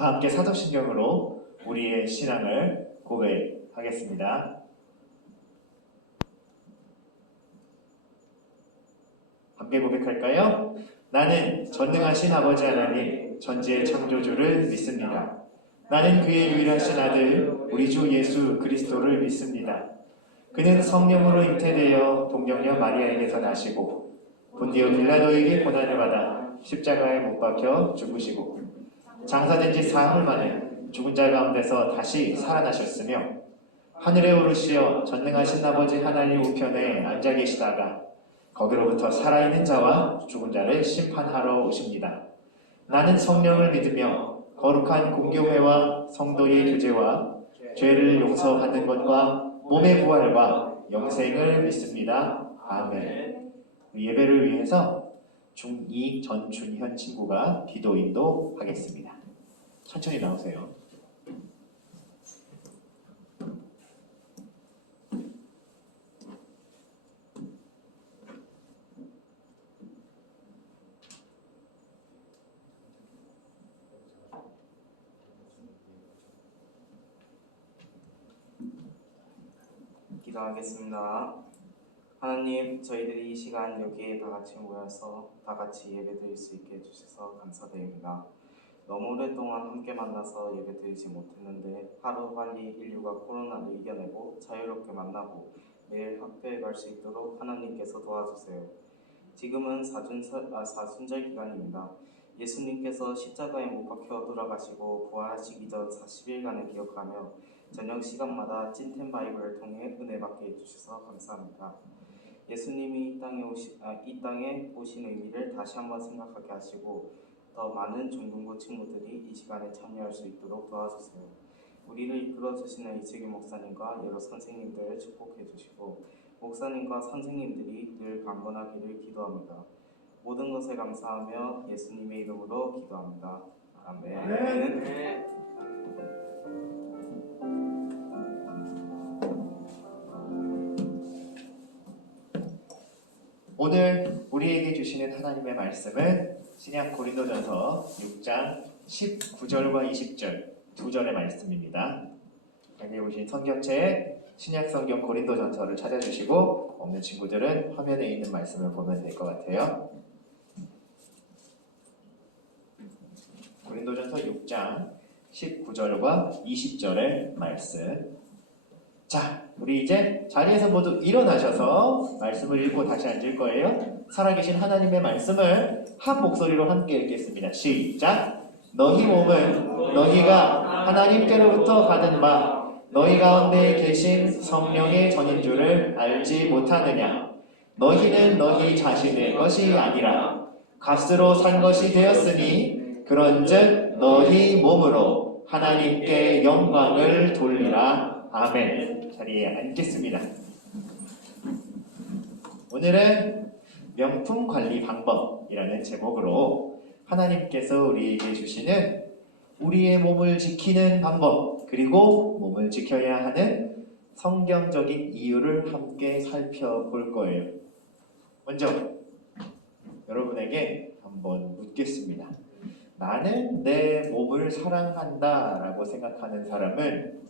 다 함께 사도신경으로 우리의 신앙을 고백하겠습니다. 함께 고백할까요? 나는 전능하신 아버지 하나님, 전지의 창조주를 믿습니다. 나는 그의 유일하신 아들, 우리 주 예수 그리스도를 믿습니다. 그는 성령으로 잉태되어 동정녀 마리아에게서 나시고 본디오 빌라도에게 고난을 받아 십자가에 못 박혀 죽으시고 장사된 지 사흘 만에 죽은 자 가운데서 다시 살아나셨으며 하늘에 오르시어 전능하신 아버지 하나님 우편에 앉아 계시다가 거기로부터 살아있는 자와 죽은 자를 심판하러 오십니다. 나는 성령을 믿으며 거룩한 공교회와 성도의 교제와 죄를 용서받는 것과 몸의 부활과 영생을 믿습니다. 아멘. 예배를 위해서 중2 전준현 친구가 기도 인도하겠습니다. 천천히 나오세요. 기도하겠습니다. 하나님, 저희들이 이 시간 여기에 다 같이 모여서 다 같이 예배드릴 수 있게 해주셔서 감사드립니다. 너무 오랫동안 함께 만나서 예배드리지 못했는데 하루빨리 인류가 코로나를 이겨내고 자유롭게 만나고 매일 학교에 갈 수 있도록 하나님께서 도와주세요. 지금은 사순절 기간입니다. 예수님께서 십자가에 못 박혀 돌아가시고 부활하시기 전 40일간을 기억하며 저녁 시간마다 찐텐 바이블을 통해 은혜 받게 해주셔서 감사합니다. 예수님이 이 땅에 오신 의미를 다시 한번 생각하게 하시고 더 많은 중등부 친구들이 이 시간에 참여할 수 있도록 도와주세요. 우리를 이끌어주시는 이재규 목사님과 여러 선생님들을 축복해 주시고 목사님과 선생님들이 늘 강건하기를 기도합니다. 모든 것에 감사하며 예수님의 이름으로 기도합니다. 아멘. 오늘 우리에게 주시는 하나님의 말씀은 신약 고린도전서 6장 19절과 20절 두 절의 말씀입니다. 여기 보신 성경책에 신약 성경 고린도전서를 찾아주시고 없는 친구들은 화면에 있는 말씀을 보면 될 것 같아요. 고린도전서 6장 19절과 20절의 말씀. 자, 우리 이제 자리에서 모두 일어나셔서 말씀을 읽고 다시 앉을 거예요. 살아계신 하나님의 말씀을 한 목소리로 함께 읽겠습니다. 시작! 너희 몸은 너희가 하나님께로부터 받은 바 너희 가운데 계신 성령의 전인 줄을 알지 못하느냐? 너희는 너희 자신의 것이 아니라 값으로 산 것이 되었으니 그런즉 너희 몸으로 하나님께 영광을 돌리라. 아멘. 자리에 앉겠습니다. 오늘은 명품 관리 방법이라는 제목으로 하나님께서 우리에게 주시는 우리의 몸을 지키는 방법, 그리고 몸을 지켜야 하는 성경적인 이유를 함께 살펴볼 거예요. 먼저 여러분에게 한번 묻겠습니다. 나는 내 몸을 사랑한다 라고 생각하는 사람은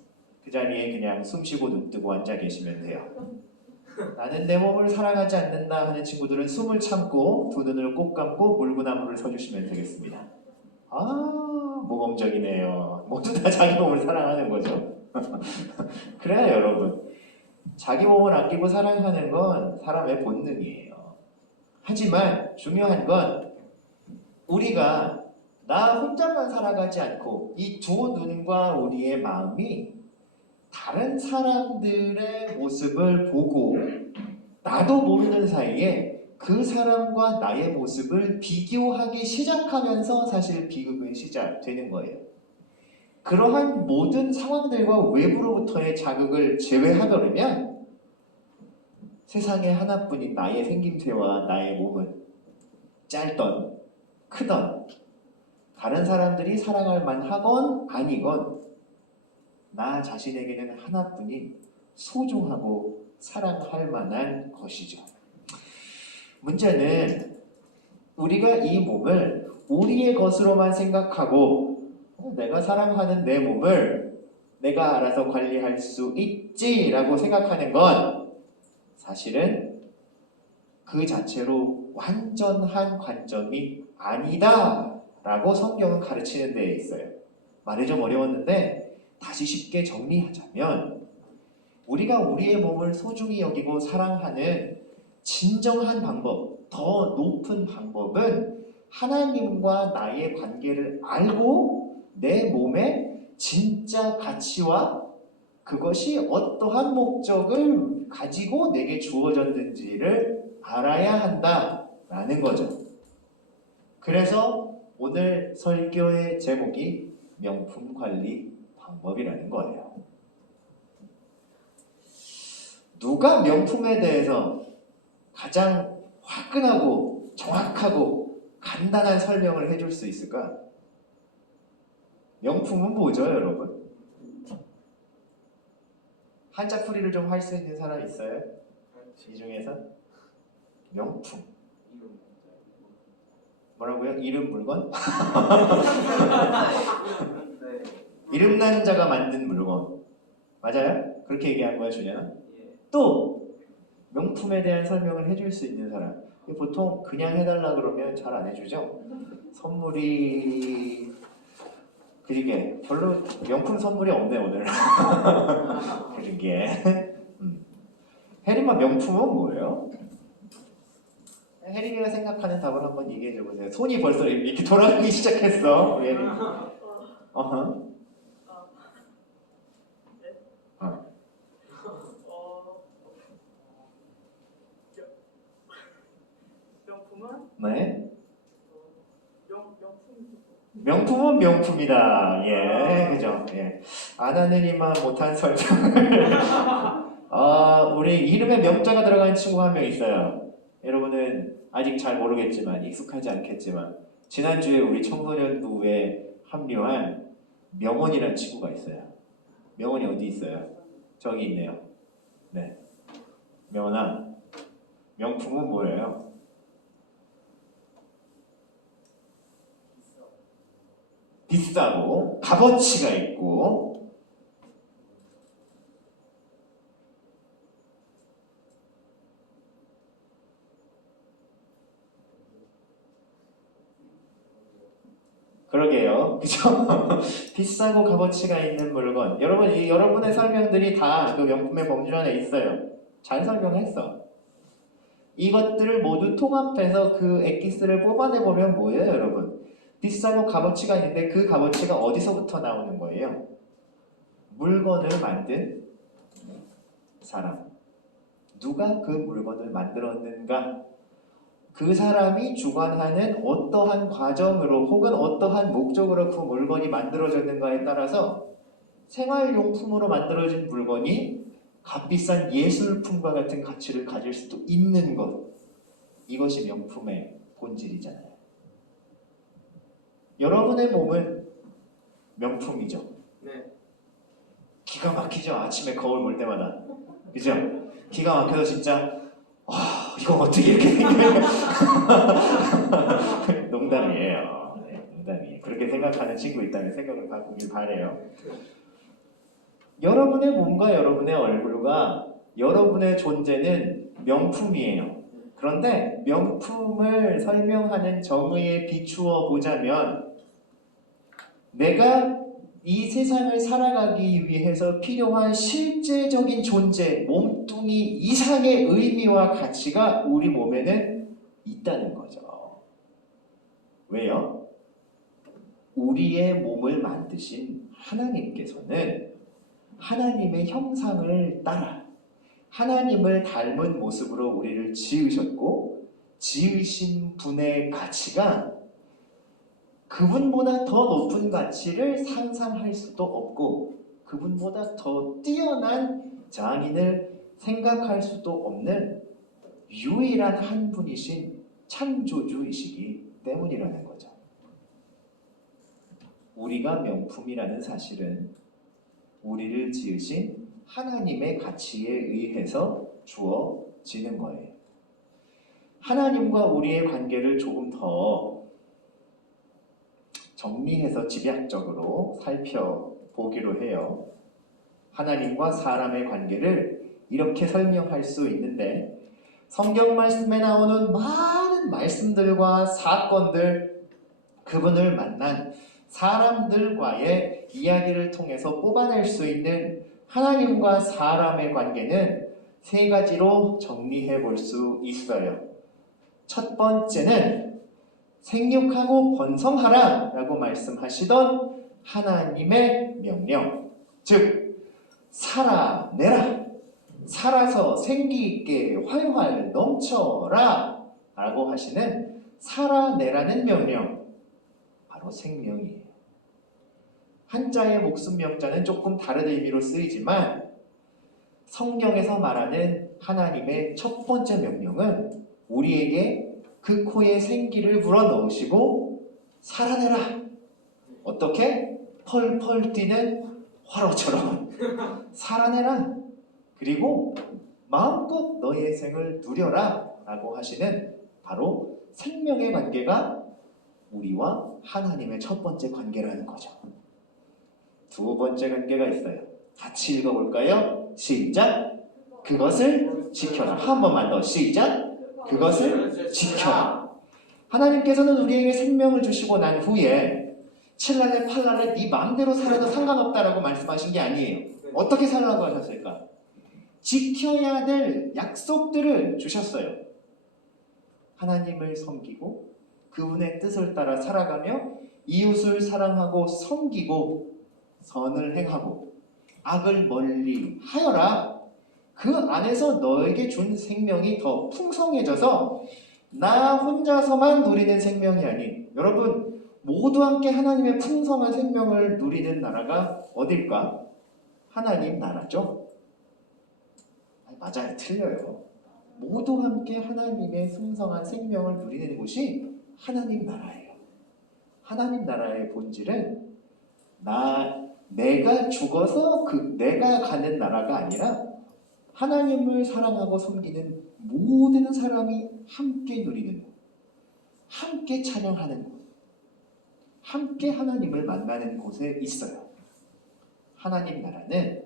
그 자리에 그냥 숨쉬고 눈 뜨고 앉아 계시면 돼요. 나는 내 몸을 사랑하지 않는다 하는 친구들은 숨을 참고 두 눈을 꼭 감고 물구나무를 서주시면 되겠습니다. 아, 모범적이네요. 모두 다 자기 몸을 사랑하는 거죠. 그래요, 여러분. 자기 몸을 아끼고 사랑하는 건 사람의 본능이에요. 하지만 중요한 건 우리가 나 혼자만 살아가지 않고 이 두 눈과 우리의 마음이 다른 사람들의 모습을 보고 나도 모르는 사이에 그 사람과 나의 모습을 비교하기 시작하면서 사실 비극은 시작되는 거예요. 그러한 모든 상황들과 외부로부터의 자극을 제외하려면 세상에 하나뿐인 나의 생김새와 나의 몸은 짧던 크던 다른 사람들이 사랑할 만하건 아니건 나 자신에게는 하나뿐인 소중하고 사랑할 만한 것이죠. 문제는 우리가 이 몸을 우리의 것으로만 생각하고 내가 사랑하는 내 몸을 내가 알아서 관리할 수 있지라고 생각하는 건 사실은 그 자체로 완전한 관점이 아니다라고 성경은 가르치는 데에 있어요. 말이 좀 어려웠는데 다시 쉽게 정리하자면 우리가 우리의 몸을 소중히 여기고 사랑하는 진정한 방법, 더 높은 방법은 하나님과 나의 관계를 알고 내 몸의 진짜 가치와 그것이 어떠한 목적을 가지고 내게 주어졌는지를 알아야 한다라는 거죠. 그래서 오늘 설교의 제목이 명품 관리 방법이라는 거예요. 누가 명품에 대해서 가장 화끈하고 정확하고 간단한 설명을 해줄 수 있을까? 명품은 뭐죠, 여러분? 한자풀이를 좀 할 수 있는 사람 있어요? 이 중에서? 명품. 뭐라고요? 이름 물건? 이름난 자가 만든 물건. 맞아요? 그렇게 얘기한 거야, 준현아? 또 명품에 대한 설명을 해줄 수 있는 사람. 보통 그냥 해달라 그러면 잘 안 해주죠? 선물이 그러게 별로 명품 선물이 없네 오늘. 그러게. 혜림아, 명품은 뭐예요? 혜림이가 생각하는 답을 한번 얘기해 줘보세요. 손이 벌써 이렇게 돌아가기 시작했어. 우리 혜림. 어허. 명품은 네. 명품. 명품은 명품이다. 예, 그죠? 예. 안 하는 이만 못한 설명을. 우리 이름에 명자가 들어간 친구 한 명 있어요. 여러분은 아직 잘 모르겠지만, 익숙하지 않겠지만, 지난주에 우리 청소년부에 합류한 명원이라는 친구가 있어요. 명원이 어디 있어요? 저기 있네요. 네. 명원아, 명품은 뭐예요? 비싸고 값어치가 있고 그러게요. 그죠? 비싸고 값어치가 있는 물건. 여러분, 여러분의 설명들이 다 그 명품의 범주 안에 있어요. 잘 설명했어. 이것들을 모두 통합해서 그 엑기스를 뽑아내보면 뭐예요, 여러분? 비싸고 값어치가 있는데 그 값어치가 어디서부터 나오는 거예요? 물건을 만든 사람. 누가 그 물건을 만들었는가? 그 사람이 주관하는 어떠한 과정으로 혹은 어떠한 목적으로 그 물건이 만들어졌는가에 따라서 생활용품으로 만들어진 물건이 값비싼 예술품과 같은 가치를 가질 수도 있는 것. 이것이 명품의 본질이잖아요. 여러분의 몸은 명품이죠. 네. 기가 막히죠. 아침에 거울 볼 때마다. 그죠? 기가 막혀서 진짜 이거 어떻게 이렇게 농담이에요. 네, 농담이에요. 그렇게 생각하는 친구 있다면 생각을 바꾸길 바래요. 여러분의 몸과 여러분의 얼굴과 여러분의 존재는 명품이에요. 그런데 명품을 설명하는 정의에 비추어 보자면 내가 이 세상을 살아가기 위해서 필요한 실제적인 존재, 몸뚱이 이상의 의미와 가치가 우리 몸에는 있다는 거죠. 왜요? 우리의 몸을 만드신 하나님께서는 하나님의 형상을 따라 하나님을 닮은 모습으로 우리를 지으셨고 지으신 분의 가치가 그분보다 더 높은 가치를 상상할 수도 없고 그분보다 더 뛰어난 장인을 생각할 수도 없는 유일한 한 분이신 창조주이시기 때문이라는 거죠. 우리가 명품이라는 사실은 우리를 지으신 하나님의 가치에 의해서 주어지는 거예요. 하나님과 우리의 관계를 조금 더 정리해서 집약적으로 살펴보기로 해요. 하나님과 사람의 관계를 이렇게 설명할 수 있는데 성경 말씀에 나오는 많은 말씀들과 사건들, 그분을 만난 사람들과의 이야기를 통해서 뽑아낼 수 있는 하나님과 사람의 관계는 세 가지로 정리해 볼 수 있어요. 첫 번째는 생육하고 번성하라 라고 말씀하시던 하나님의 명령, 즉 살아내라, 살아서 생기 있게 활활 넘쳐라 라고 하시는 살아내라는 명령, 바로 생명이에요. 한자의 목숨 명자는 조금 다른 의미로 쓰이지만 성경에서 말하는 하나님의 첫 번째 명령은 우리에게 그 코에 생기를 불어넣으시고 살아내라. 어떻게? 펄펄 뛰는 화로처럼 살아내라. 그리고 마음껏 너의 생을 누려라 라고 하시는 바로 생명의 관계가 우리와 하나님의 첫 번째 관계라는 거죠. 두 번째 관계가 있어요. 같이 읽어볼까요? 시작! 그것을 지켜라. 한 번만 더 시작! 그것을 지켜라. 하나님께서는 우리에게 생명을 주시고 난 후에 칠랄레 팔랄레 네 마음대로 살아도 상관없다라고 말씀하신 게 아니에요. 어떻게 살라고 하셨을까? 지켜야 될 약속들을 주셨어요. 하나님을 섬기고 그분의 뜻을 따라 살아가며 이웃을 사랑하고 섬기고 선을 행하고 악을 멀리 하여라. 그 안에서 너에게 준 생명이 더 풍성해져서 나 혼자서만 누리는 생명이 아닌, 여러분 모두 함께 하나님의 풍성한 생명을 누리는 나라가 어딜까? 하나님 나라죠. 맞아요. 틀려요. 모두 함께 하나님의 풍성한 생명을 누리는 곳이 하나님 나라예요. 하나님 나라의 본질은 내가 죽어서 내가 가는 나라가 아니라 하나님을 사랑하고 섬기는 모든 사람이 함께 누리는 곳, 함께 찬양하는 곳, 함께 하나님을 만나는 곳에 있어요. 하나님 나라는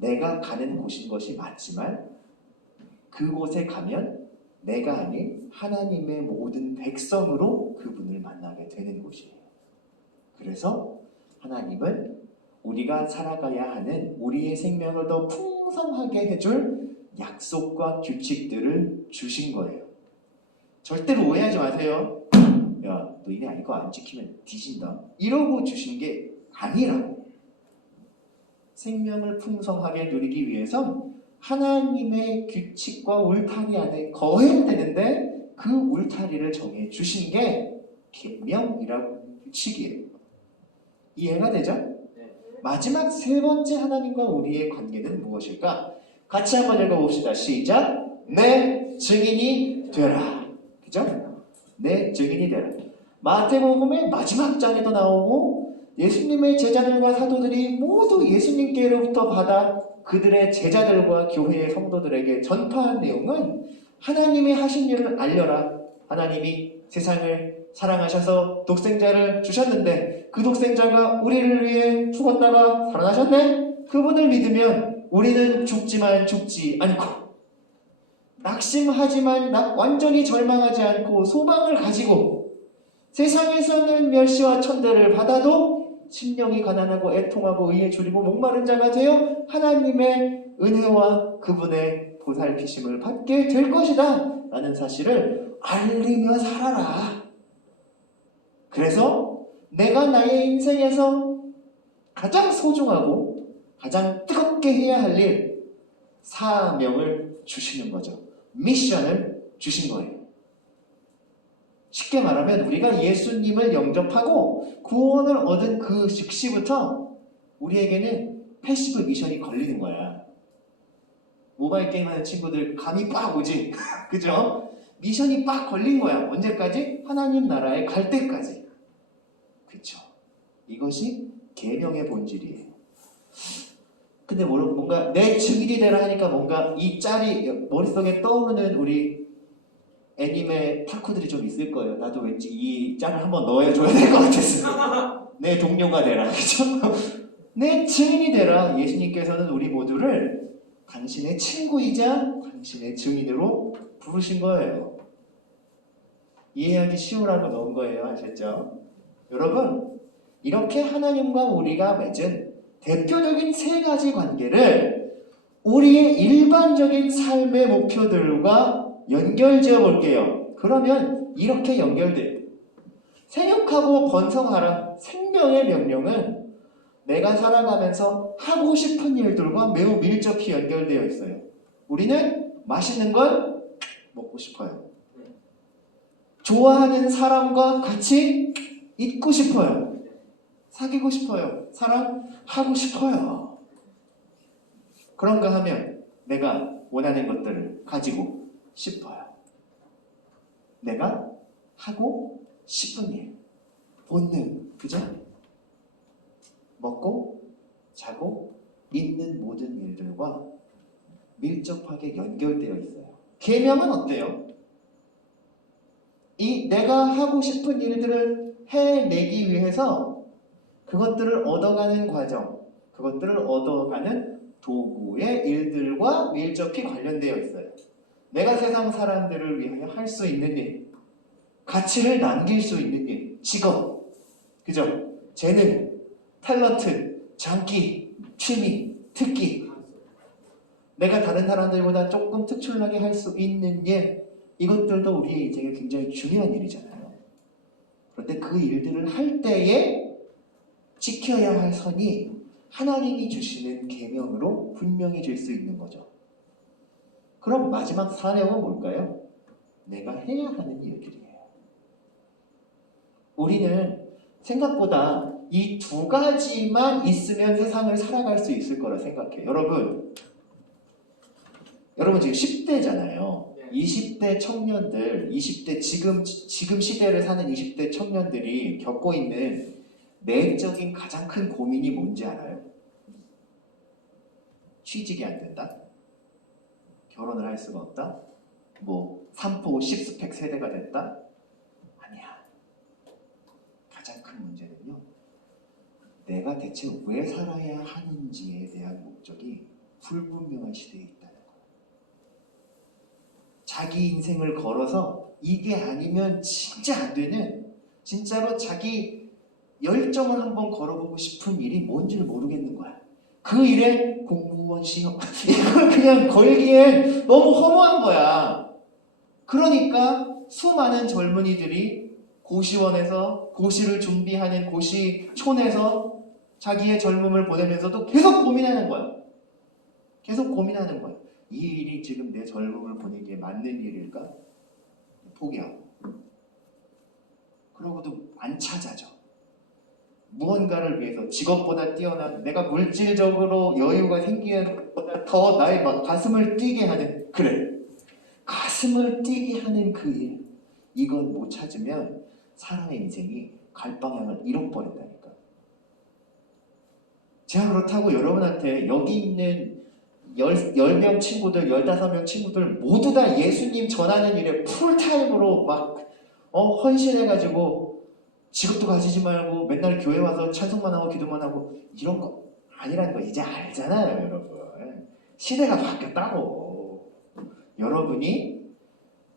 내가 가는 곳인 것이 맞지만 그곳에 가면 내가 아닌 하나님의 모든 백성으로 그분을 만나게 되는 곳이에요. 그래서 하나님은 우리가 살아가야 하는 우리의 생명을 더 풍성하게 해줄 약속과 규칙들을 주신 거예요. 절대로 오해하지 마세요. 야, 너희네 이거 안 지키면 뒤진다. 이러고 주신 게 아니라고. 생명을 풍성하게 누리기 위해선 하나님의 규칙과 울타리 안에 거해야 되는데 그 울타리를 정해 주신 게 계명이라고 규칙이에요. 이해가 되죠? 네. 마지막 세 번째 하나님과 우리의 관계는 무엇일까? 같이 한번 읽어봅시다. 시작! 내 증인이 되라. 그죠? 내 증인이 되라. 마태복음의 마지막 장에도 나오고 예수님의 제자들과 사도들이 모두 예수님께로부터 받아 그들의 제자들과 교회의 성도들에게 전파한 내용은 하나님이 하신 일을 알려라. 하나님이 세상을 사랑하셔서 독생자를 주셨는데 그 독생자가 우리를 위해 죽었다가 살아나셨네? 그분을 믿으면 우리는 죽지만 죽지 않고 낙심하지만 완전히 절망하지 않고 소망을 가지고 세상에서는 멸시와 천대를 받아도 심령이 가난하고 애통하고 의에 줄이고 목마른 자가 되어 하나님의 은혜와 그분의 보살피심을 받게 될 것이다 라는 사실을 알리며 살아라. 그래서 내가 나의 인생에서 가장 소중하고 가장 뜨겁게 해야 할 일, 사명을 주시는 거죠. 미션을 주신 거예요. 쉽게 말하면 우리가 예수님을 영접하고 구원을 얻은 그 즉시부터 우리에게는 패시브 미션이 걸리는 거야. 모바일 게임하는 친구들 감이 빡 오지? 그죠? 미션이 빡 걸린 거야. 언제까지? 하나님 나라에 갈 때까지. 그쵸? 이것이 계명의 본질이에요. 근데 뭔가 내 증인이 되라 하니까 뭔가 이 짤이 머릿속에 떠오르는 우리 애니메 타쿠들이 좀 있을 거예요. 나도 왠지 이 짤을 한번 넣어줘야 될 것 같았어. 내 동료가 되라. 그죠? 내 증인이 되라. 예수님께서는 우리 모두를 당신의 친구이자 당신의 증인으로 부르신 거예요. 이해하기 쉬우라고 넣은 거예요. 아셨죠? 여러분, 이렇게 하나님과 우리가 맺은 대표적인 세 가지 관계를 우리의 일반적인 삶의 목표들과 연결지어 볼게요. 그러면 이렇게 연결돼요. 생육하고 번성하라. 생명의 명령은 내가 살아가면서 하고 싶은 일들과 매우 밀접히 연결되어 있어요. 우리는 맛있는 걸 먹고 싶어요. 좋아하는 사람과 같이 있고 싶어요. 사귀고 싶어요. 사랑하고 싶어요. 그런가 하면 내가 원하는 것들을 가지고 싶어요. 내가 하고 싶은 일, 본능, 그죠? 먹고 자고 있는 모든 일들과 밀접하게 연결되어 있어요. 계명은 어때요? 이 내가 하고 싶은 일들을 해내기 위해서 그것들을 얻어가는 과정, 그것들을 얻어가는 도구의 일들과 밀접히 관련되어 있어요. 내가 세상 사람들을 위하여 할 수 있는 일, 가치를 남길 수 있는 일, 직업, 그죠? 재능, 탤런트, 장기, 취미, 특기, 내가 다른 사람들보다 조금 특출나게 할 수 있는 일, 이것들도 우리의 인생에 굉장히 중요한 일이잖아요. 그런데 그 일들을 할 때에 지켜야 할 선이 하나님이 주시는 계명으로 분명해질 수 있는 거죠. 그럼 마지막 사명은 뭘까요? 내가 해야 하는 일들이에요. 우리는 생각보다 이 두 가지만 있으면 세상을 살아갈 수 있을 거라 생각해요. 여러분 지금 10대잖아요. 20대 청년들, 20대 지금 시대를 사는 20대 청년들이 겪고 있는 내적인 가장 큰 고민이 뭔지 알아요? 취직이 안 된다? 결혼을 할 수가 없다? 뭐 3포 10스펙 세대가 됐다? 아니야. 가장 큰 문제는요, 내가 대체 왜 살아야 하는지에 대한 목적이 불분명한 시대에 있다는 거예요. 자기 인생을 걸어서 이게 아니면 진짜 안 되는, 진짜로 자기 열정을 한번 걸어보고 싶은 일이 뭔지를 모르겠는 거야. 그 일에 공무원 시험 이걸 그냥 걸기엔 너무 허무한 거야. 그러니까 수많은 젊은이들이 고시원에서 고시를 준비하는 고시촌에서 자기의 젊음을 보내면서도 계속 고민하는 거야. 계속 고민하는 거야. 이 일이 지금 내 젊음을 보내기에 맞는 일일까? 포기하고. 그러고도 안 찾아져. 무언가를 위해서 직업보다 뛰어난, 내가 물질적으로 여유가 생기는 것보다 더 나의 막 가슴을 뛰게 하는, 그래, 가슴을 뛰게 하는 그 일, 이건 못 찾으면 사람의 인생이 갈 방향을 잃어버린다니까. 제가 그렇다고 여러분한테 여기 있는 10명 친구들, 15명 친구들 모두 다 예수님 전하는 일에 풀타임으로 막 헌신해가지고 직업도 가지지 말고 맨날 교회 와서 찬송만 하고 기도만 하고 이런 거 아니라는 거 이제 알잖아요, 여러분. 시대가 바뀌었다고. 여러분이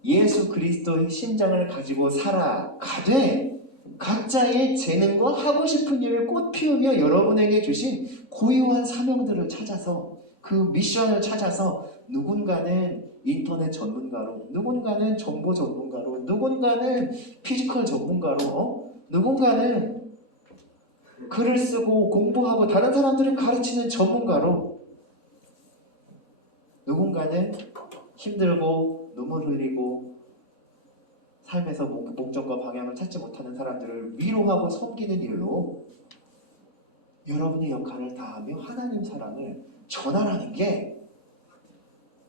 예수 그리스도의 심장을 가지고 살아가되 각자의 재능과 하고 싶은 일을 꽃 피우며 여러분에게 주신 고유한 사명들을 찾아서, 그 미션을 찾아서, 누군가는 인터넷 전문가로, 누군가는 정보 전문가로, 누군가는 피지컬 전문가로, 누군가는 글을 쓰고 공부하고 다른 사람들을 가르치는 전문가로, 누군가는 힘들고 눈물 흘리고 삶에서 목적과 방향을 찾지 못하는 사람들을 위로하고 섬기는 일로 여러분의 역할을 다하며 하나님 사랑을 전하라는 게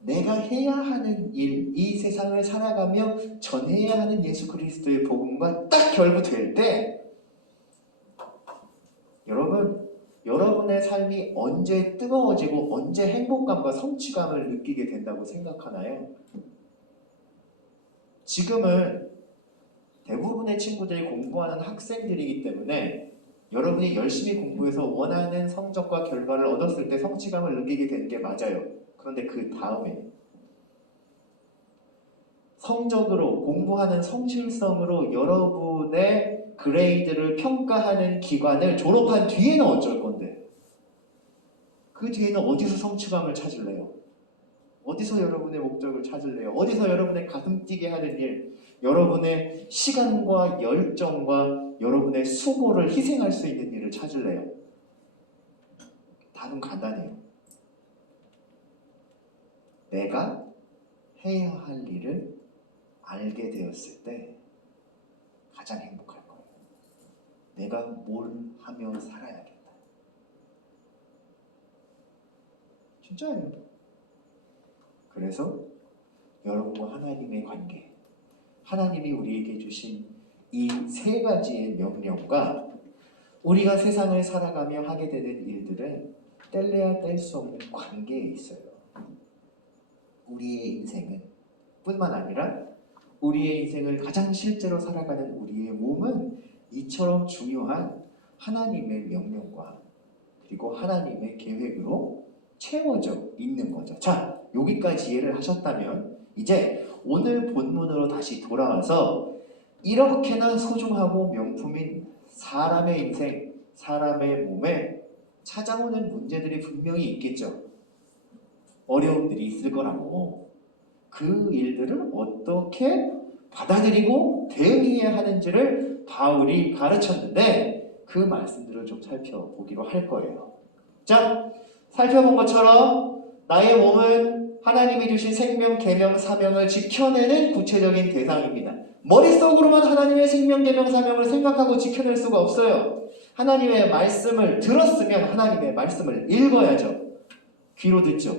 내가 해야 하는 일, 이 세상을 살아가며 전해야 하는 예수 그리스도의 복음과 딱 결부될 때, 여러분의 삶이 언제 뜨거워지고 언제 행복감과 성취감을 느끼게 된다고 생각하나요? 지금은 대부분의 친구들이 공부하는 학생들이기 때문에 여러분이 열심히 공부해서 원하는 성적과 결과를 얻었을 때 성취감을 느끼게 되는 게 맞아요. 그런데 그 다음에 성적으로 공부하는 성실성으로 여러분의 그레이드를 평가하는 기관을 졸업한 뒤에는 어쩔 건데 그 뒤에는 어디서 성취감을 찾을래요? 어디서 여러분의 목적을 찾을래요? 어디서 여러분의 가슴 뛰게 하는 일, 여러분의 시간과 열정과 여러분의 수고를 희생할 수 있는 일을 찾을래요? 답은 간단해요. 내가 해야 할 일을 알게 되었을 때 가장 행복할 거예요. 내가 뭘 하며 살아야겠다. 진짜예요. 그래서 여러분과 하나님의 관계, 하나님이 우리에게 주신 이 세 가지의 명령과 우리가 세상을 살아가며 하게 되는 일들은 뗄래야 뗄 수 없는 관계에 있어요. 우리의 인생은 뿐만 아니라 우리의 인생을 가장 실제로 살아가는 우리의 몸은 이처럼 중요한 하나님의 명령과 그리고 하나님의 계획으로 채워져 있는 거죠. 자, 여기까지 이해를 하셨다면 이제 오늘 본문으로 다시 돌아와서 이렇게나 소중하고 명품인 사람의 인생, 사람의 몸에 찾아오는 문제들이 분명히 있겠죠. 어려움들이 있을 거라고. 그 일들을 어떻게 받아들이고 대응해야 하는지를 바울이 가르쳤는데 그 말씀들을 좀 살펴보기로 할 거예요. 자, 살펴본 것처럼 나의 몸은 하나님이 주신 생명, 계명, 사명을 지켜내는 구체적인 대상입니다. 머릿속으로만 하나님의 생명, 계명, 사명을 생각하고 지켜낼 수가 없어요. 하나님의 말씀을 들었으면 하나님의 말씀을 읽어야죠. 귀로 듣죠.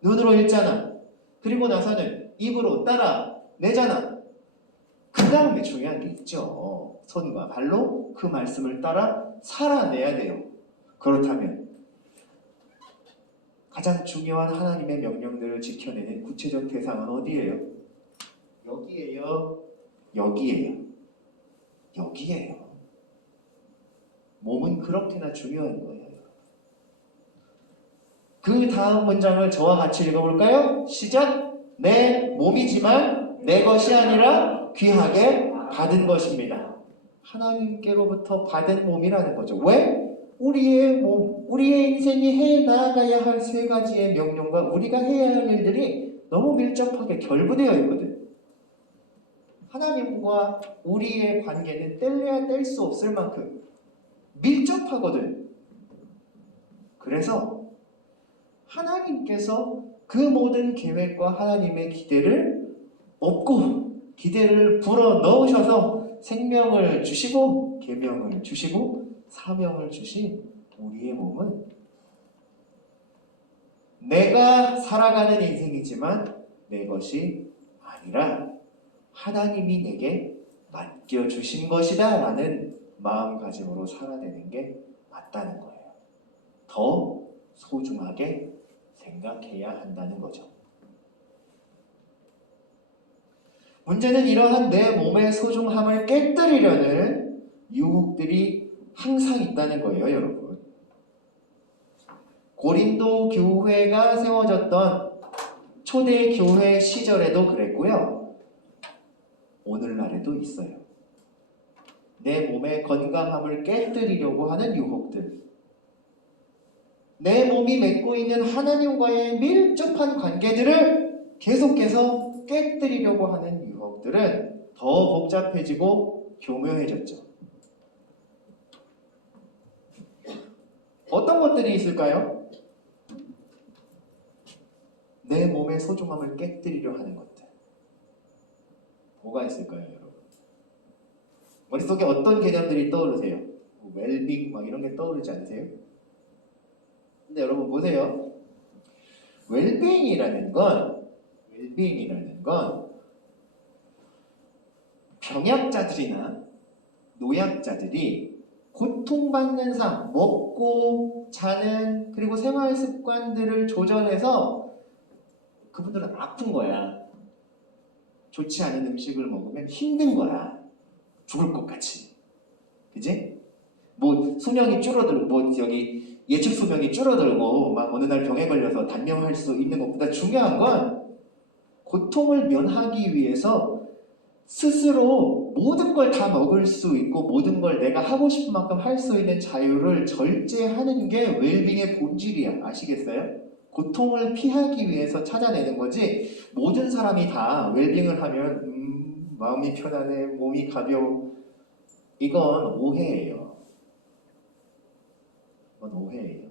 눈으로 읽잖아. 그리고 나서는 입으로 따라내잖아. 그 다음에 중요한 게 있죠. 손과 발로 그 말씀을 따라 살아내야 돼요. 그렇다면 가장 중요한 하나님의 명령들을 지켜내는 구체적 대상은 어디예요? 여기예요. 여기예요. 여기예요. 몸은 그렇게나 중요한 거예요. 그 다음 문장을 저와 같이 읽어볼까요? 시작! 내 몸이지만 내 것이 아니라 귀하게 받은 것입니다. 하나님께로부터 받은 몸이라는 거죠. 왜? 우리의 몸, 우리의 인생이 해 나가야 할 세 가지의 명령과 우리가 해야 할 일들이 너무 밀접하게 결부되어 있거든. 하나님과 우리의 관계는 뗄래야 뗄 수 없을 만큼 밀접하거든. 그래서 하나님께서 그 모든 계획과 하나님의 기대를 얻고 기대를 불어 넣으셔서 생명을 주시고 계명을 주시고 사명을 주신 우리의 몸은 내가 살아가는 인생이지만 내 것이 아니라 하나님이 내게 맡겨주신 것이다 라는 마음가짐으로 살아내는 게 맞다는 거예요. 더 소중하게 생각해야 한다는 거죠. 문제는 이러한 내 몸의 소중함을 깨뜨리려는 유혹들이 항상 있다는 거예요, 여러분. 고린도 교회가 세워졌던 초대 교회 시절에도 그랬고요. 오늘날에도 있어요. 내 몸의 건강함을 깨뜨리려고 하는 유혹들. 내 몸이 맺고 있는 하나님과의 밀접한 관계들을 계속해서 깨뜨리려고 하는 유혹들은 더 복잡해지고 교묘해졌죠. 어떤 것들이 있을까요? 내 몸의 소중함을 깨뜨리려 하는 것들. 뭐가 있을까요, 여러분? 머릿속에 어떤 개념들이 떠오르세요? 웰빙 막 이런 게 떠오르지 않으세요? 근데 여러분 보세요. 웰빙이라는 건 병약자들이나 노약자들이 고통받는 삶, 먹고 자는 그리고 생활 습관들을 조절해서 그분들은 아픈 거야. 좋지 않은 음식을 먹으면 힘든 거야. 죽을 것 같이. 그지? 뭐 수명이 줄어들고 뭐 여기 예측 수명이 줄어들고 막 어느 날 병에 걸려서 단명할 수 있는 것보다 중요한 건 고통을 면하기 위해서 스스로 모든 걸 다 먹을 수 있고 모든 걸 내가 하고 싶은 만큼 할 수 있는 자유를 절제하는 게 웰빙의 본질이야. 아시겠어요? 고통을 피하기 위해서 찾아내는 거지 모든 사람이 다 웰빙을 하면 마음이 편안해, 몸이 가벼워. 이건 오해예요. 이건 오해예요.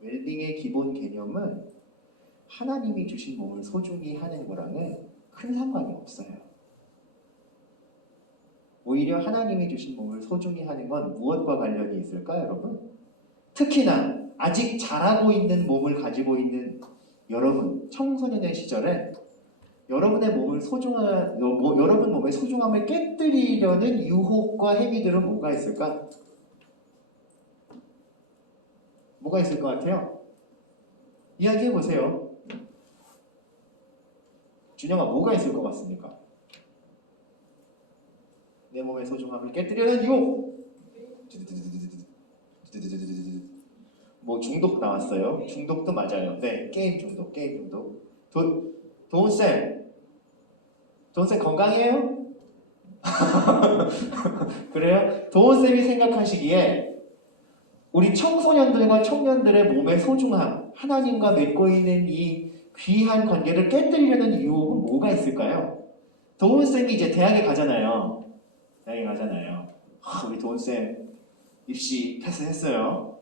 웰빙의 기본 개념은 하나님이 주신 몸을 소중히 하는 거랑은 큰 상관이 없어요. 오히려 하나님이 주신 몸을 소중히 하는 건 무엇과 관련이 있을까, 여러분? 특히나 아직 자라고 있는 몸을 가지고 있는 여러분, 청소년의 시절에 여러분의 몸을 여러분 몸의 소중함을 깨뜨리려는 유혹과 행위들은 뭐가 있을까? 뭐가 있을 것 같아요? 이야기해 보세요. 준영아, 뭐가 있을 것 같습니까? 내 몸의 소중함을 깨뜨리려는 유혹. 뭐 중독 나왔어요. 중독도 맞아요. 네, 게임 중독. 도훈쌤 건강해요? 그래요? 도훈쌤이 생각하시기에 우리 청소년들과 청년들의 몸의 소중함, 하나님과 맺고 있는 이 귀한 관계를 깨뜨리려는 유혹은 뭐가 있을까요? 도훈쌤이 이제 대학에 가잖아요. 우리 도훈쌤 입시 패스했어요.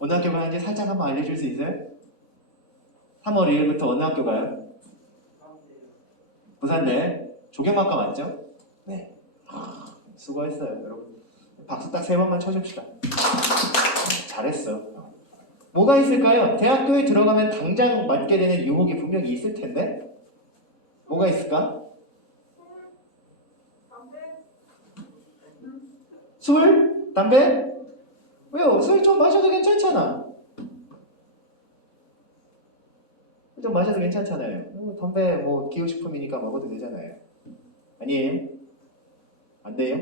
어느 학교 가는지 살짝 한번 알려줄 수 있어요? 3월 1일부터 어느 학교 가요? 부산대. 조경학과 맞죠? 네. 수고했어요, 여러분. 박수 딱 3번만 쳐줍시다. 잘했어. 뭐가 있을까요? 대학교에 들어가면 당장 맞게 되는 유혹이 분명히 있을 텐데? 뭐가 있을까? 술? 담배? 왜요? 술 좀 마셔도 괜찮잖아. 좀 마셔도 괜찮잖아요. 담배 뭐 기호식품이니까 먹어도 되잖아요. 아니에요? 안 돼요?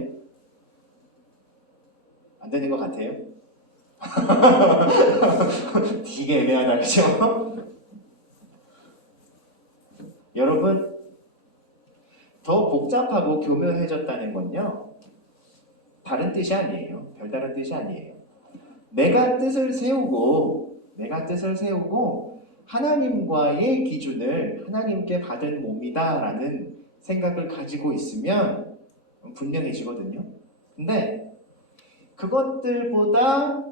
안 되는 것 같아요? 되게 애매하다, 그죠? 여러분, 더 복잡하고 교묘해졌다는 건요, 다른 뜻이 아니에요. 별다른 뜻이 아니에요. 내가 뜻을 세우고 하나님과의 기준을 하나님께 받은 몸이다라는 생각을 가지고 있으면 분명해지거든요. 근데 그것들보다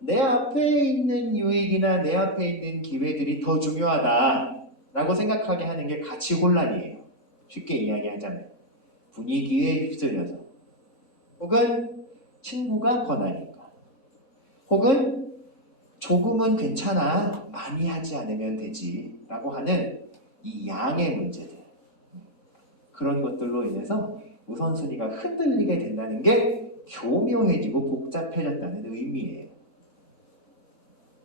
내 앞에 있는 유익이나 내 앞에 있는 기회들이 더 중요하다라고 생각하게 하는 게 가치 혼란이에요. 쉽게 이야기하자면 분위기에 휩쓸려서, 혹은 친구가 권하니까, 혹은 조금은 괜찮아, 많이 하지 않으면 되지 라고 하는 이 양의 문제들, 그런 것들로 인해서 우선순위가 흔들리게 된다는 게 교묘해지고 복잡해졌다는 의미예요.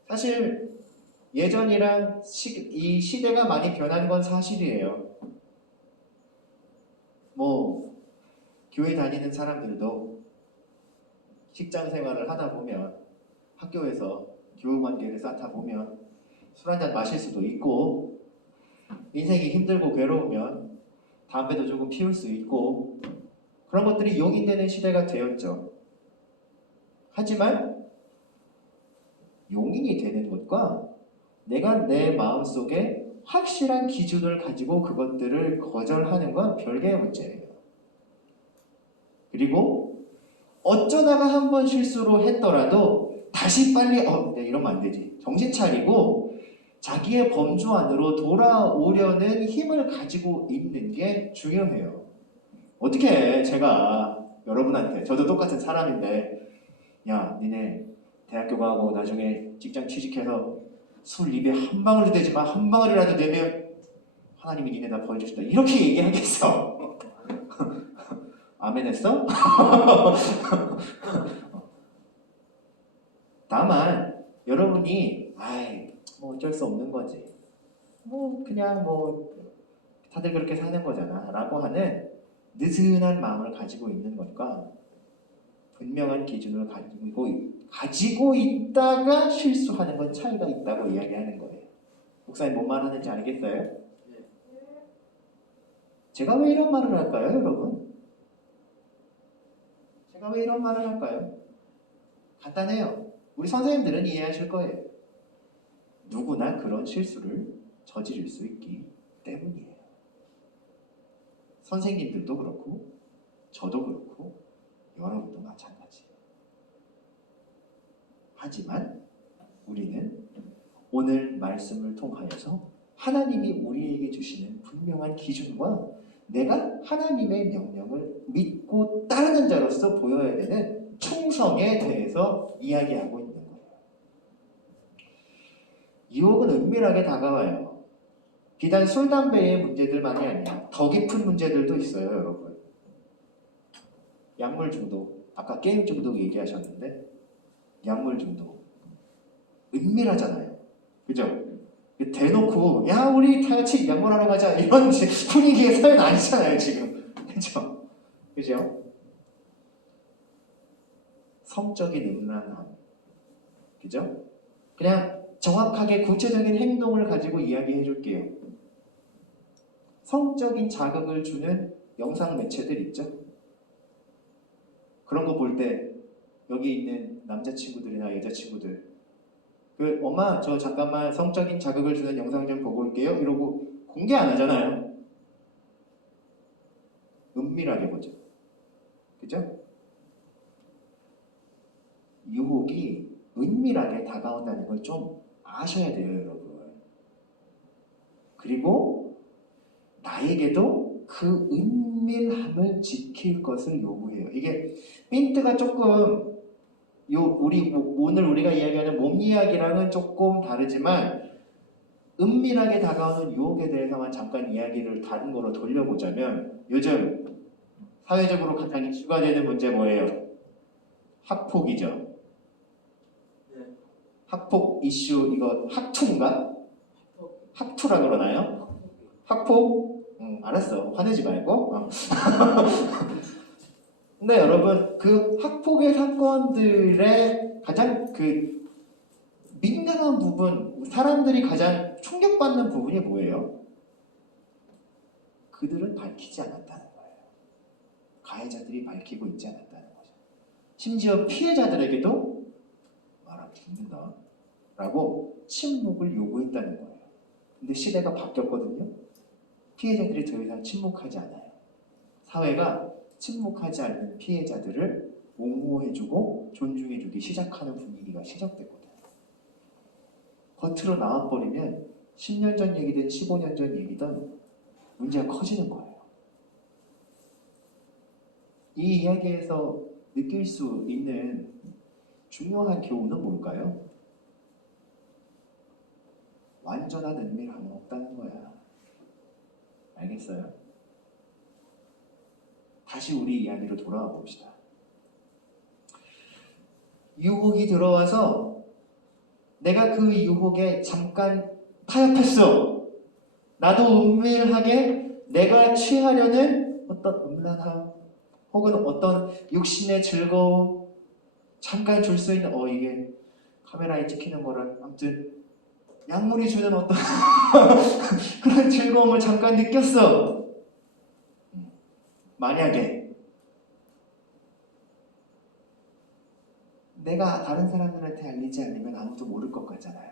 사실 예전이랑 이 시대가 많이 변한 건 사실이에요. 뭐 교회 다니는 사람들도 직장 생활을 하다 보면, 학교에서 교우 관계를 쌓다 보면 술 한잔 마실 수도 있고, 인생이 힘들고 괴로우면 담배도 조금 피울 수 있고, 그런 것들이 용인되는 시대가 되었죠. 하지만 용인이 되는 것과 내가 내 마음속에 확실한 기준을 가지고 그것들을 거절하는 건 별개의 문제예요. 그리고 어쩌다가 한 번 실수로 했더라도 다시 빨리 네, 이러면 안 되지. 정신 차리고 자기의 범주 안으로 돌아오려는 힘을 가지고 있는 게 중요해요. 어떻게 제가 여러분한테, 저도 똑같은 사람인데, 야 니네 대학교 가고 나중에 직장 취직해서 술 입에 한 방울도 되지 마, 한 방울이라도 되면 하나님이 니네 다 벌주신다, 이렇게 얘기하겠어? 아멘 했어? 다만 여러분이 뭐 어쩔 수 없는 거지, 뭐 그냥 뭐 다들 그렇게 사는 거잖아 라고 하는 느슨한 마음을 가지고 있는 것과 분명한 기준을 가지고 있다가 실수하는 건 차이가 있다고 이야기하는 거예요. 목사님 뭔 말 하는지 알겠어요? 제가 왜 이런 말을 할까요, 여러분? 제가 왜 이런 말을 할까요? 간단해요. 우리 선생님들은 이해하실 거예요. 누구나 그런 실수를 저지를 수 있기 때문이에요. 선생님들도 그렇고 저도 그렇고 여러분도 마찬가지예요. 하지만 우리는 오늘 말씀을 통하여서 하나님이 우리에게 주시는 분명한 기준과 내가 하나님의 명령을 믿고 따르는 자로서 보여야 되는 충성에 대해서 이야기하고 있는 거예요. 유혹은 은밀하게 다가와요. 비단 술, 담배의 문제들만이 아니야. 더 깊은 문제들도 있어요, 여러분. 약물 중독, 아까 게임 중독 얘기하셨는데 약물 중독 은밀하잖아요. 그죠? 대놓고 야 우리 다 같이 약물하러 가자 이런 분위기의 사연 아니잖아요 지금. 그죠? 그죠? 성적인 음란함. 그죠? 그냥 정확하게 구체적인 행동을 가지고 이야기해 줄게요. 성적인 자극을 주는 영상 매체들 있죠? 그런 거 볼 때 여기 있는 남자친구들이나 여자친구들 엄마 저 잠깐만 성적인 자극을 주는 영상 좀 보고 올게요 이러고 공개 안 하잖아요. 은밀하게 보죠. 그죠? 유혹이 은밀하게 다가온다는 걸 좀 아셔야 돼요, 여러분. 그리고 나에게도 그 은밀함을 지킬 것을 요구해요. 이게 핀트가 조금 오늘 우리가 이야기하는 몸 이야기랑은 조금 다르지만 은밀하게 다가오는 유혹에 대해서만 잠깐 이야기를 다른 거로 돌려보자면 요즘 사회적으로 가장 이슈가 되는 문제 뭐예요? 학폭이죠. 학폭 이슈 이거 학투인가? 학투라 그러나요? 학폭? 알았어. 화내지 말고. 근데 여러분 그 학폭의 사건들의 가장 그 민감한 부분, 사람들이 가장 충격받는 부분이 뭐예요? 그들은 밝히지 않았다는 거예요. 가해자들이 밝히고 있지 않았다는 거죠. 심지어 피해자들에게도 말 안 듣는다 라고 침묵을 요구했다는 거예요. 근데 시대가 바뀌었거든요. 피해자들이 더 이상 침묵하지 않아요. 사회가 침묵하지 않는 피해자들을 옹호해주고 존중해주기 시작하는 분위기가 시작됐거든요. 겉으로 나와버리면 10년 전 얘기든 15년 전 얘기든 문제가 커지는 거예요. 이 이야기에서 느낄 수 있는 중요한 교훈은 뭘까요? 완전한 은밀함은 없다는 거야. 알겠어요? 다시 우리 이야기로 돌아와 봅시다. 유혹이 들어와서 내가 그 유혹에 잠깐 타협했어. 나도 은밀하게 내가 취하려는 어떤 음란함 혹은 어떤 육신의 즐거움 잠깐 줄 수 있는 이게 카메라에 찍히는 거를 아무튼 약물이 주는 어떤 그런 즐거움을 잠깐 느꼈어. 만약에 내가 다른 사람들한테 알리지 않으면 아무도 모를 것 같잖아요.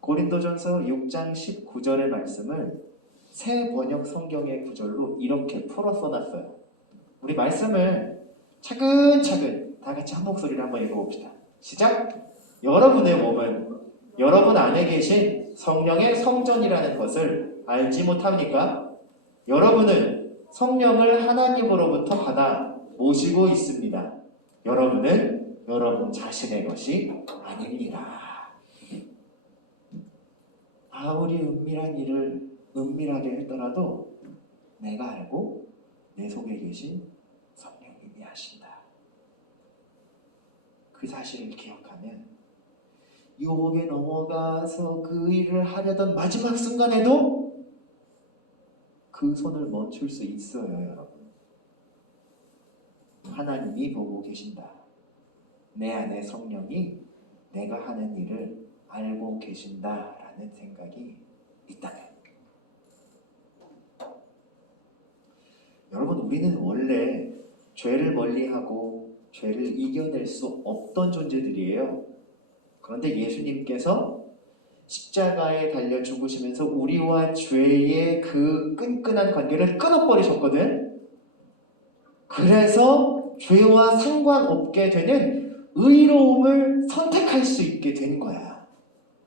고린도전서 6장 19절의 말씀을 새 번역 성경의 구절로 이렇게 풀어 써놨어요. 우리 말씀을 차근차근 다 같이 한 목소리로 한번 읽어봅시다. 시작! 여러분의 몸은 여러분 안에 계신 성령의 성전이라는 것을 알지 못합니까? 여러분은 성령을 하나님으로부터 받아 모시고 있습니다. 여러분은 여러분 자신의 것이 아닙니다. 아무리 은밀한 일을 은밀하게 했더라도 내가 알고 내 속에 계신 성령님이 하신다. 그 사실을 기억하면 유혹에 넘어가서 그 일을 하려던 마지막 순간에도 그 손을 멈출 수 있어요, 여러분. 하나님이 보고 계신다. 내 안에 성령이 내가 하는 일을 알고 계신다라는 생각이 있다면, 여러분, 우리는 원래 죄를 멀리하고 죄를 이겨낼 수 없던 존재들이에요. 그런데 예수님께서 십자가에 달려 죽으시면서 우리와 죄의 그 끈끈한 관계를 끊어버리셨거든. 그래서 죄와 상관없게 되는 의로움을 선택할 수 있게 된 거야.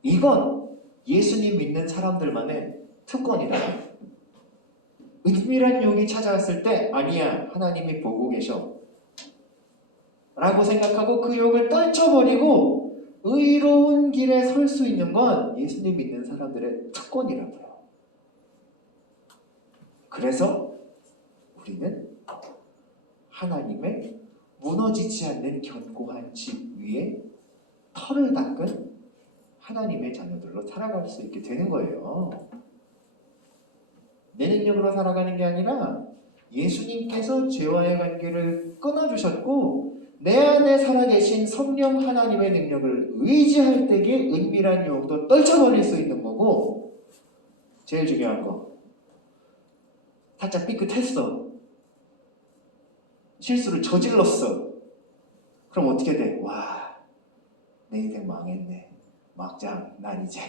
이건 예수님 믿는 사람들만의 특권이다. 은밀한 유혹이 찾아왔을 때 아니야, 하나님이 보고 계셔 라고 생각하고 그 유혹을 떨쳐버리고 의로운 길에 설 수 있는 건 예수님 믿는 사람들의 특권이라고요. 그래서 우리는 하나님의 무너지지 않는 견고한 집 위에 털을 닦은 하나님의 자녀들로 살아갈 수 있게 되는 거예요. 내 능력으로 살아가는 게 아니라 예수님께서 죄와의 관계를 끊어주셨고 내 안에 살아계신 성령 하나님의 능력을 의지할 때에 은밀한 유혹도 떨쳐버릴 수 있는 거고, 제일 중요한 거, 살짝 삐끗했어, 실수를 저질렀어, 그럼 어떻게 돼? 와, 내 인생 망했네, 막장, 난 이제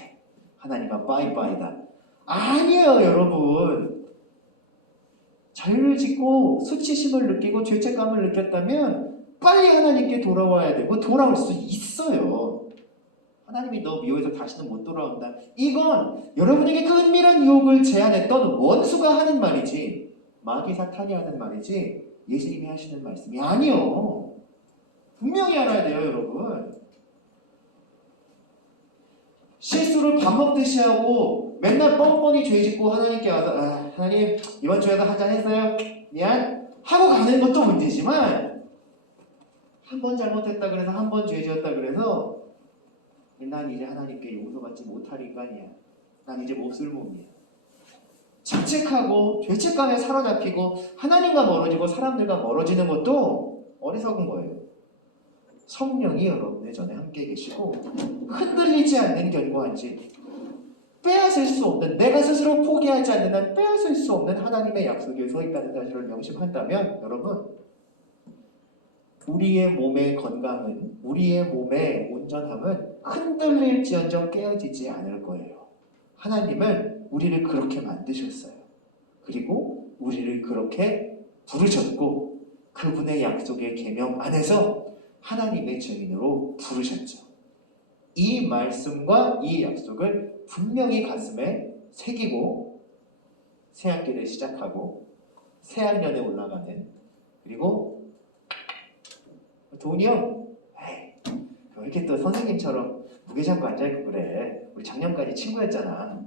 하나님과 빠이빠이다. 아니에요, 여러분. 죄를 짓고 수치심을 느끼고 죄책감을 느꼈다면 빨리 하나님께 돌아와야 되고 돌아올 수 있어요. 하나님이 너 미워해서 다시는 못 돌아온다. 이건 여러분에게 그 은밀한 유혹을 제안했던 원수가 하는 말이지, 마귀 사탄이 하는 말이지 예수님이 하시는 말씀이 아니요. 분명히 알아야 돼요, 여러분. 실수를 밥 먹듯이 하고 맨날 뻔뻔히 죄 짓고 하나님께 와서 하나님 이번 주에도 한잔 했어요? 미안 하고 가는 것도 문제지만, 한 번 잘못했다 그래서 한 번 죄 지었다 그래서 난 이제 하나님께 용서받지 못할 인간이야, 난 이제 몹쓸 몸이야, 자책하고 죄책감에 사로잡히고 하나님과 멀어지고 사람들과 멀어지는 것도 어리석은 거예요. 성령이 여러분의 전에 함께 계시고 흔들리지 않는 견고한 집, 빼앗을 수 없는, 내가 스스로 포기하지 않는 한 빼앗을 수 없는 하나님의 약속에 서 있다는 사실을 명심한다면, 여러분, 우리의 몸의 건강은, 우리의 몸의 온전함은 흔들릴지언정 깨어지지 않을 거예요. 하나님은 우리를 그렇게 만드셨어요. 그리고 우리를 그렇게 부르셨고 그분의 약속의 계명 안에서 하나님의 증인으로 부르셨죠. 이 말씀과 이 약속을 분명히 가슴에 새기고 새학기를 시작하고 새학년에 올라가는, 그리고 도훈이 형, 왜 이렇게 또 선생님처럼 무게 잡고 앉아있고 그래, 우리 작년까지 친구였잖아.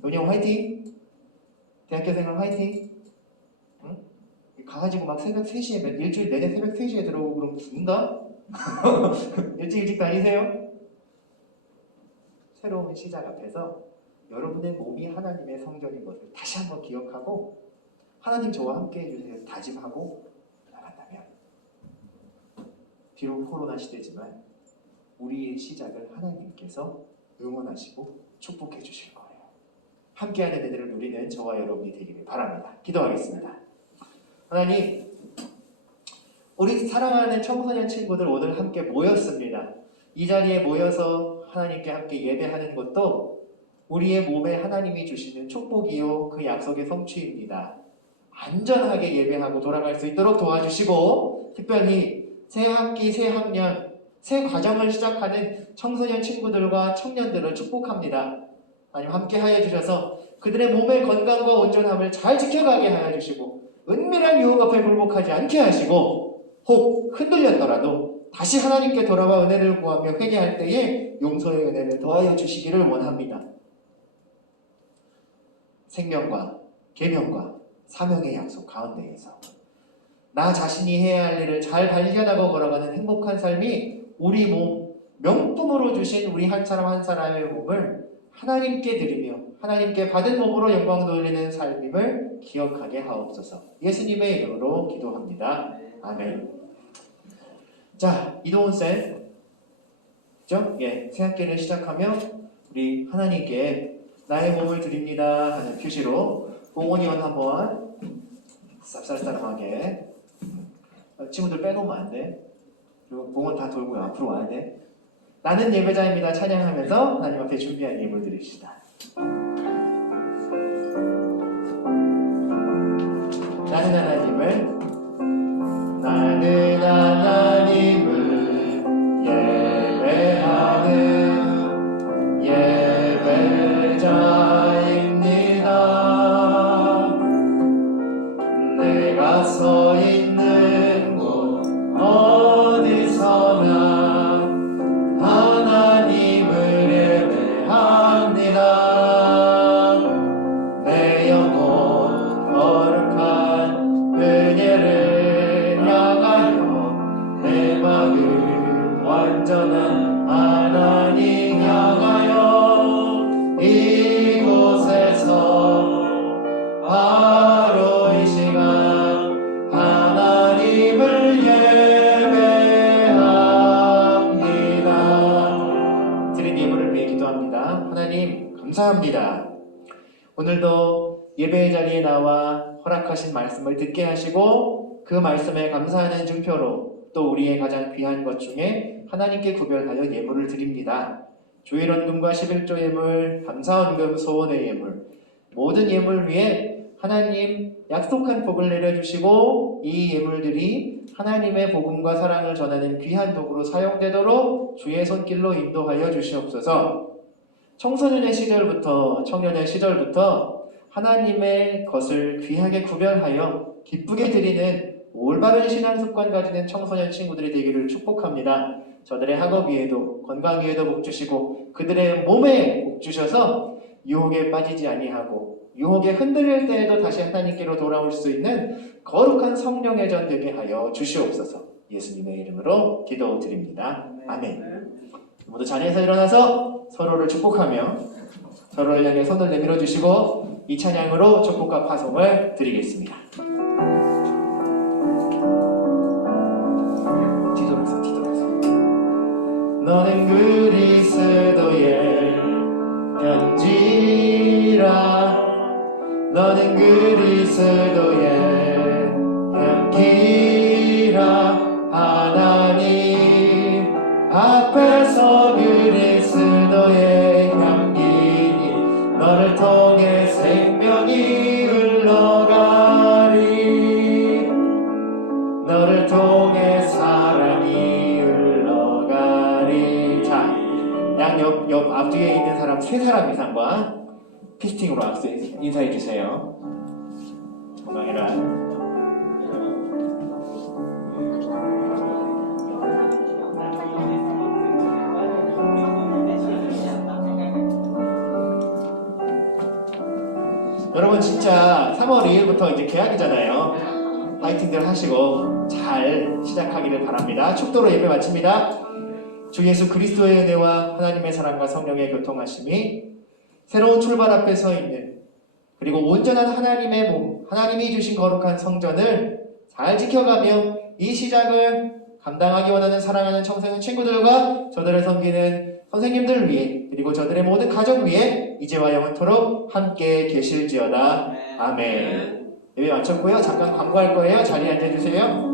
도훈이 형 화이팅! 대학교 생활 화이팅! 응? 가가지고 막 새벽 3시에 일주일 내내 새벽 3시에 들어오고 그럼 죽는다? 일찍 다니세요. 새로운 시작 앞에서 여러분의 몸이 하나님의 성전인 것을 다시 한번 기억하고 하나님 저와 함께 해주세요 다짐하고 나간다면, 비록 코로나 시대지만 우리의 시작을 하나님께서 응원하시고 축복해 주실 거예요. 함께하는 은혜를 누리는 저와 여러분이 되기를 바랍니다. 기도하겠습니다. 하나님, 우리 사랑하는 청소년 친구들 오늘 함께 모였습니다. 이 자리에 모여서 하나님께 함께 예배하는 것도 우리의 몸에 하나님이 주시는 축복이요 그 약속의 성취입니다. 안전하게 예배하고 돌아갈 수 있도록 도와주시고, 특별히 새 학기, 새 학년, 새 과정을 시작하는 청소년 친구들과 청년들을 축복합니다. 하나님 함께 하여 주셔서 그들의 몸의 건강과 온전함을 잘 지켜가게 하여 주시고, 은밀한 유혹 앞에 굴복하지 않게 하시고, 혹 흔들렸더라도 다시 하나님께 돌아와 은혜를 구하며 회개할 때에 용서의 은혜를 더하여 주시기를 원합니다. 생명과 계명과 사명의 약속 가운데에서 나 자신이 해야 할 일을 잘 발견하고 걸어가는 행복한 삶이 우리 몸, 명품으로 주신 우리 한 사람 한 사람의 몸을 하나님께 드리며 하나님께 받은 몸으로 영광 돌리는 삶임을 기억하게 하옵소서. 예수님의 이름으로 기도합니다. 아멘. 자, 이동훈 쌤, 그죠? 예, 새 학기를 시작하며 우리 하나님께 나의 몸을 드립니다 하는 표시로 봉헌이원 한번 쌉쌀싸름하게 친구들 빼놓으면 안 돼. 그리고 봉헌 다 돌고 앞으로 와야 돼. 나는 예배자입니다 찬양하면서 하나님 앞에 준비한 예물 드립시다. 나는 하나님을 예배하는 예배자입니다. 내가 서 있는 곳 어디서나 하나님을 예배합니다. 내 영혼 거룩한 은혜를 향하여 내 마음 완전한 하나님 향하여 이곳에서 바로 이 시간 하나님을 예배합니다. 드린 예물을 위해 기도합니다. 하나님 감사합니다. 오늘도 예배의 자리에 나와 허락하신 말씀을 듣게 하시고 그 말씀에 감사하는 증표로 또 우리의 가장 귀한 것 중에 하나님께 구별하여 예물을 드립니다. 주일원금과 11조 예물, 감사원금, 소원의 예물, 모든 예물 위에 하나님 약속한 복을 내려주시고 이 예물들이 하나님의 복음과 사랑을 전하는 귀한 도구로 사용되도록 주의 손길로 인도하여 주시옵소서. 청소년의 시절부터 청년의 시절부터 하나님의 것을 귀하게 구별하여 기쁘게 드리는 올바른 신앙 습관 가지는 청소년 친구들이 되기를 축복합니다. 저들의 학업 위에도 건강 위에도 복 주시고 그들의 몸에 복 주셔서 유혹에 빠지지 아니하고 유혹에 흔들릴 때에도 다시 하나님께로 돌아올 수 있는 거룩한 성령의 전 되게 하여 주시옵소서. 예수님의 이름으로 기도드립니다. 아멘. 모두 자리에서 일어나서 서로를 축복하며 서로를 향해 손을 내밀어 주시고 이 찬양으로 축복과 파송을 드리겠습니다. 뒤돌아서 너는 그리스도의 편지라 너는 그리스도의 향기라 하나님 앞에서 그리스도의 향기니 너를 통해 생명이 흘러가리 너를 통해 사랑이 흘러가리. 자, 옆 앞뒤에 있는 사람 3사람 이상과 피스팅으로 악수 인사해 주세요. 건강해라. 여러분 진짜 3월 2일부터 이제 개학이잖아요. 파이팅들 하시고 잘 시작하기를 바랍니다. 축도로 예배 마칩니다. 주 예수 그리스도의 은혜와 하나님의 사랑과 성령의 교통하심이 새로운 출발 앞에 서 있는 그리고 온전한 하나님의 몸, 하나님이 주신 거룩한 성전을 잘 지켜가며 이 시작을 감당하기 원하는 사랑하는 청소년 친구들과 저들을 섬기는 선생님들 위해 그리고 저들의 모든 가정 위에 이제와 영원토록 함께 계실지어다. 아멘. 예배 마쳤고요. 잠깐 광고할 거예요. 자리에 앉아주세요.